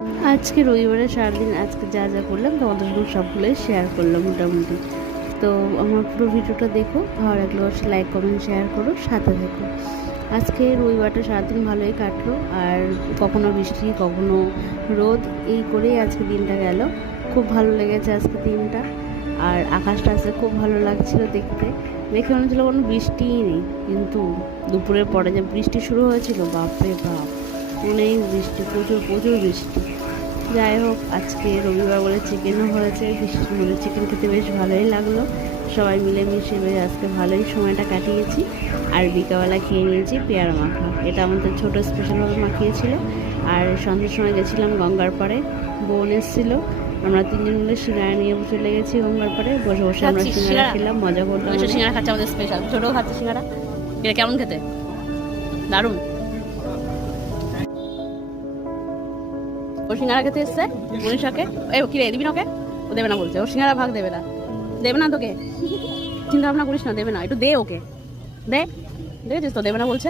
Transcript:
আজকে রবিবারে সারাদিন আজকে যা যা করলাম তোমাদের সঙ্গে সবগুলোই শেয়ার করলাম মোটামুটি। তো আমার পুরো ভিডিওটা দেখো, ভালো লাগলে অবশ্যই লাইক কমেন্ট শেয়ার করো, সাথে দেখো। আজকে রবিবারটা সারাদিন ভালোই কাটলো, আর কখনো বৃষ্টি কখনো রোদ, এই করেই আজকে দিনটা গেল। খুব ভালো লেগেছে আজকে দিনটা, আর আকাশটা আজকে খুব ভালো লাগছিল দেখতে। দেখে মনে হচ্ছিলো কোনো বৃষ্টিই নেই, কিন্তু দুপুরের পরে যে বৃষ্টি শুরু হয়েছিল, বাপরে বাপ, অনেক বৃষ্টি, প্রচুর প্রচুর বৃষ্টি। যাই হোক, আজকে রবিবার বলে চিকেনও হয়েছে, বৃষ্টির মধ্যে চিকেন খেতে বেশ ভালোই লাগলো। সবাই মিলেমিশে বেশ আজকে ভালোই সময়টা কাটিয়েছি। আর বিকালবেলা খেয়ে নিয়েছি পেয়ারা মাখা, এটা আমাদের ছোটো স্পেশালভাবে মাখিয়েছিল। আর সন্ধ্যের সময় গেছিলাম গঙ্গার পাড়ে, বোন এসেছিলো, আমরা তিনজন মিলে সিঙ্গারা নিয়ে চলে গেছি গঙ্গার পাড়ে। বসে বসে আমরা সিঙ্গারা খেলাম, মজা করলাম। সিঙ্গারা খাচ্ছে আমাদের স্পেশাল, ছোটও খাচ্ছে সিঙ্গারা। এটা কেমন খেতে? দারুণ। ও সিঙ্গারা খেতে এসছে মনীষাকে, এই কি রে দিবি না ওকে? ও দেবে না বলছে, ও সিঙ্গারা ভাগ দেবে না, দেবে না তোকে, চিন্তা ভাবনা করিস না, দেবে না, একটু দে ওকে, দে, দেখেছিস তো দেবে না বলছে।